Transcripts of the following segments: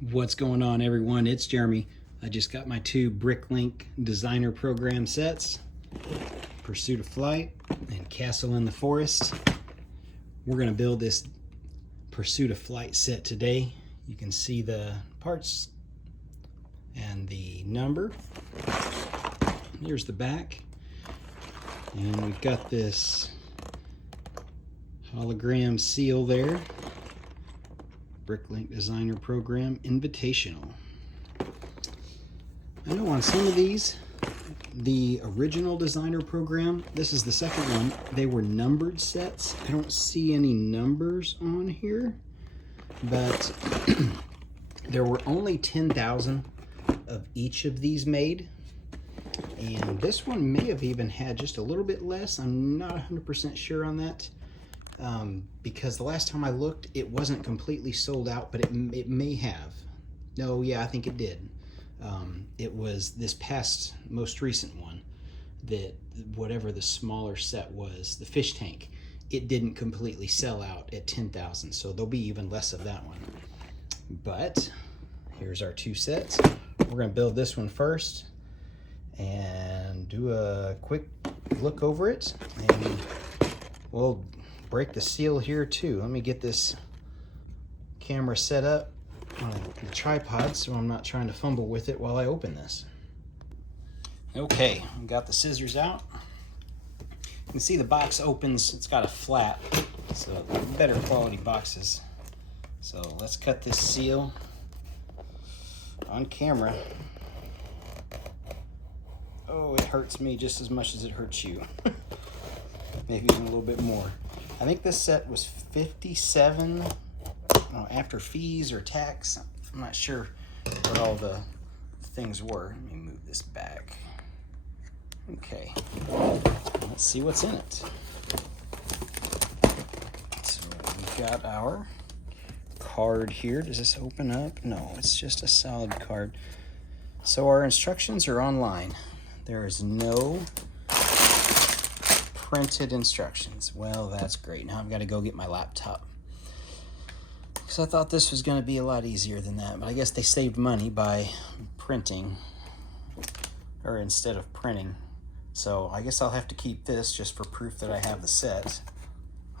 What's going on, everyone? It's Jeremy. I just got my two Bricklink designer program sets, Pursuit of Flight and Castle in the Forest. We're going to build this Pursuit of Flight set today. You can see the parts and the number. Here's the back. And we've got this hologram seal there. Bricklink Designer Program Invitational. I know on some of these, the original designer program, this is the second one, they were numbered sets. I don't see any numbers on here, but there were only 10,000 of each of these made. And this one may have even had just a little bit less. I'm not 100% sure on that. Because the last time I looked, it wasn't completely sold out, but it may have. No, yeah, I think it did. It was this past, most recent one, that whatever the smaller set was, the fish tank, it didn't completely sell out at 10,000, so there'll be even less of that one. But here's our two sets. We're going to build this one first and do a quick look over it, and we'll break the seal here too. Let me get this camera set up on the tripod so I'm not trying to fumble with it while I open this. Okay, I've got the scissors out. You can see the box opens, it's got a flap, so better quality boxes. So let's cut this seal on camera. Oh, it hurts me just as much as it hurts you. Maybe even a little bit more. I think this set was $57 after fees or tax. I'm not sure what all the things were. Let me move this back. Okay, let's see what's in it. So we've got our card here. Does this open up? No, it's just a solid card. So our instructions are online. There is no printed instructions. Well, that's great. Now I've got to go get my laptop. Because I thought this was going to be a lot easier than that, but I guess they saved money by printing, or instead of printing. So I guess I'll have to keep this just for proof that I have the set,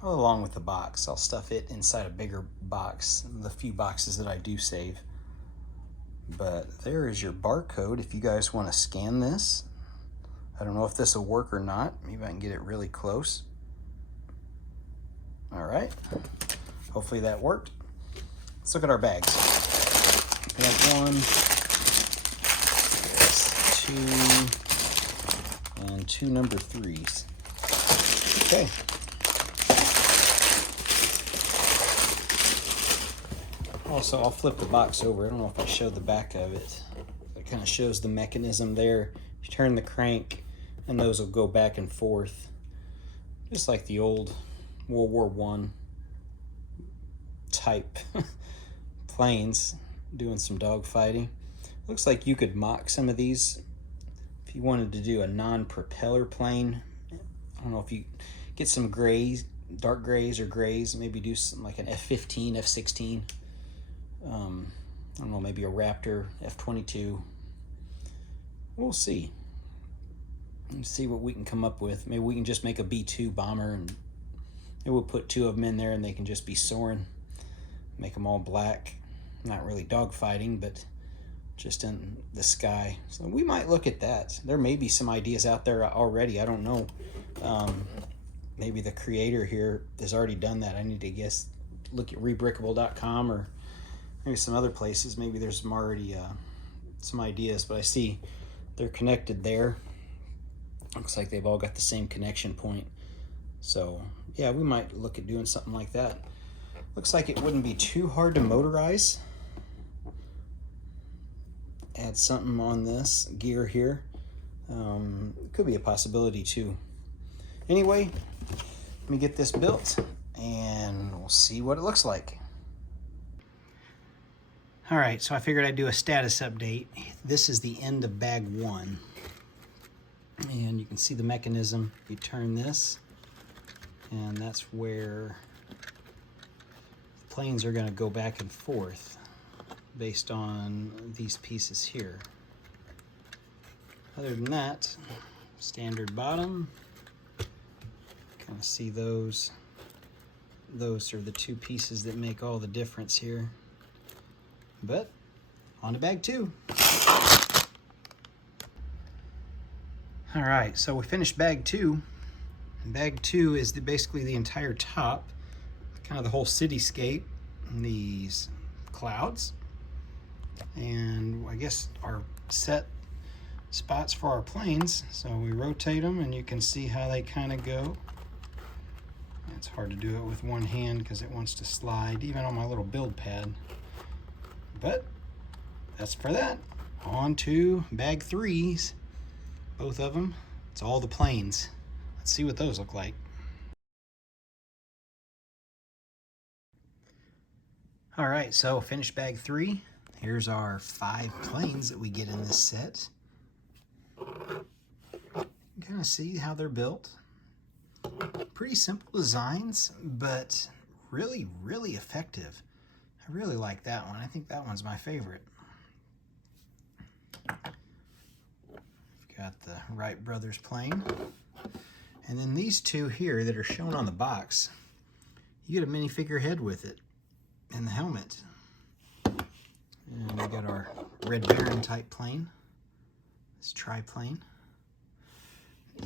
along with the box. I'll stuff it inside a bigger box, the few boxes that I do save. But there is your barcode if you guys want to scan this. I don't know if this will work or not. Maybe I can get it really close. All right. Hopefully that worked. Let's look at our bags. We have 1, 2, and 2 number 3s. Okay. Also, I'll flip the box over. I don't know if I showed the back of it. It kind of shows the mechanism there. You turn the crank, and those will go back and forth, just like the old World War I type planes doing some dogfighting. Looks like you could mock some of these if you wanted to do a non-propeller plane. I don't know if you get some grays, dark grays or grays, maybe do some like an F-15, F-16. I don't know, maybe a Raptor, F-22. We'll see. Let's see what we can come up with. Maybe we can just make a B-2 bomber, and maybe we'll put 2 of them in there and they can just be soaring. Make them all black. Not really dogfighting, but just in the sky. So we might look at that. There may be some ideas out there already. I don't know. Maybe the creator here has already done that. I need to guess, look at rebrickable.com or maybe some other places. Maybe there's already some ideas, but I see they're connected there. Looks like they've all got the same connection point. So yeah, we might look at doing something like that. Looks like it wouldn't be too hard to motorize. Add something on this gear here. Could be a possibility too. Anyway, let me get this built and we'll see what it looks like. All right, so I figured I'd do a status update. This is the end of bag 1. And you can see the mechanism. You turn this, and that's where planes are going to go back and forth. based on these pieces here. Other than that, standard bottom. Kind of see those are the two pieces that make all the difference here. But on to bag 2. All right, so we finished bag 2. Bag 2 is basically the entire top, kind of the whole cityscape, and these clouds, and I guess our set spots for our planes. So we rotate them and you can see how they kind of go. It's hard to do it with one hand because it wants to slide even on my little build pad, but that's for that. On to bag 3s, both of them. It's all the planes. Let's see what those look like. All right, so finished bag 3. Here's our 5 planes that we get in this set. You kind of see how they're built. Pretty simple designs, but really, really effective. I really like that one. I think that one's my favorite. We've got the Wright Brothers plane. And then these two here that are shown on the box, you get a minifigure head with it and the helmet. And we got our Red Baron type plane, this triplane.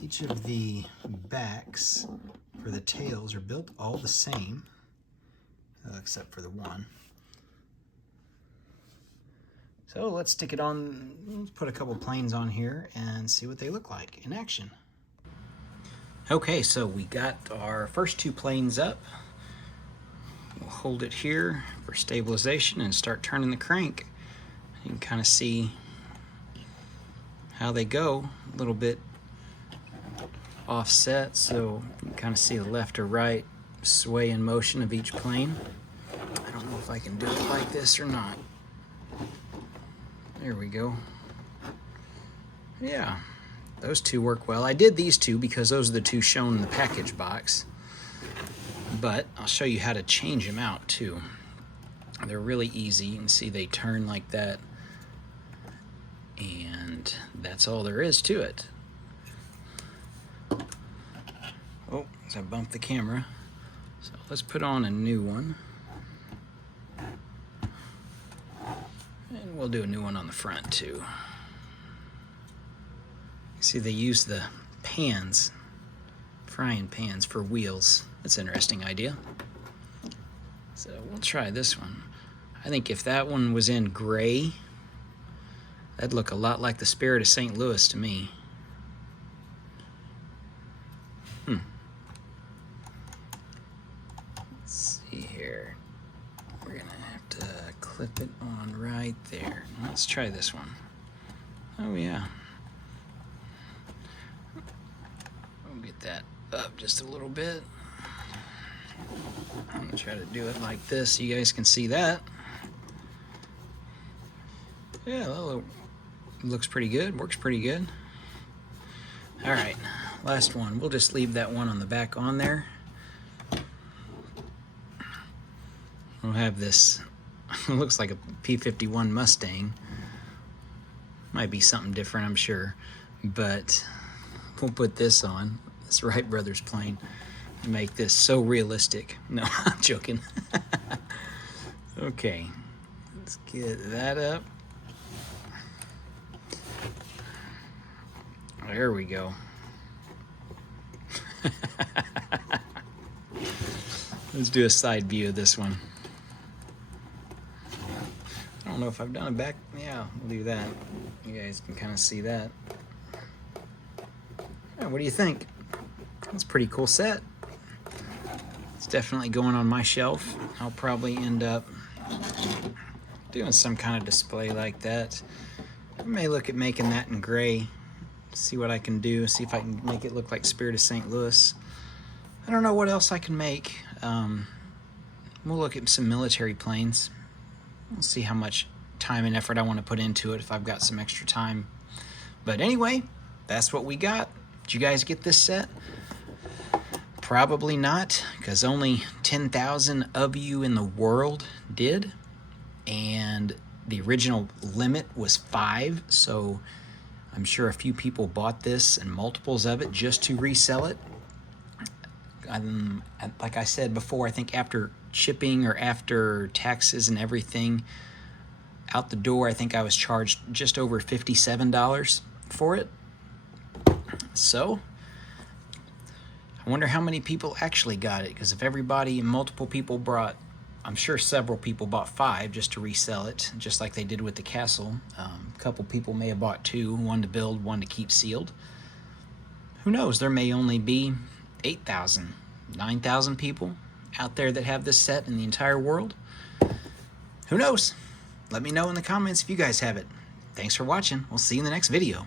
Each of the backs for the tails are built all the same, except for the one. So let's stick it on, let's put a couple planes on here and see what they look like in action. Okay, so we got our first 2 planes up. We'll hold it here for stabilization and start turning the crank. You can kind of see how they go, a little bit offset, so you can kind of see the left or right sway in motion of each plane. I don't know if I can do it like this or not. There we go. Yeah, those 2 work well. I did these 2 because those are the 2 shown in the package box, but I'll show you how to change them out too. They're really easy. You can see they turn like that, and that's all there is to it. Oh, I bumped the camera. So let's put on a new one. And we'll do a new one on the front too. See, they use the pans, frying pans for wheels. That's an interesting idea. So we'll try this one. I think if that one was in gray, that'd look a lot like the Spirit of St. Louis to me. Clip it on right there. Let's try this one. Oh yeah. We'll get that up just a little bit. I'm gonna try to do it like this so you guys can see that. Yeah, that looks pretty good, works pretty good. All right, last one. We'll just leave that one on the back on there. We'll have this. It looks like a P-51 Mustang. Might be something different, I'm sure. But we'll put this on, this Wright Brothers plane, and make this so realistic. No, I'm joking. Okay, let's get that up. There we go. Let's do a side view of this one. I don't know if I've done a back. Yeah, we'll do that. You guys can kind of see that. Yeah, what do you think? That's a pretty cool set. It's definitely going on my shelf. I'll probably end up doing some kind of display like that. I may look at making that in gray. See what I can do. See if I can make it look like Spirit of St. Louis. I don't know what else I can make. We'll look at some military planes. We'll see how much time and effort I want to put into it if I've got some extra time. But anyway, that's what we got. Did you guys get this set? Probably not, because only 10,000 of you in the world did. And The original limit was 5, so I'm sure a few people bought this and multiples of it just to resell it. Like I said before, I think after shipping or after taxes and everything out the door, I think I was charged just over $57 for it. So I wonder how many people actually got it, because if everybody and multiple people brought, I'm sure several people bought 5 just to resell it, just like they did with the castle. A couple people may have bought 2, one to build, one to keep sealed. Who knows, there may only be 8,000, 9,000 people out there that have this set in the entire world. Who knows? Let me know in the comments if you guys have it. Thanks for watching. We'll see you in the next video.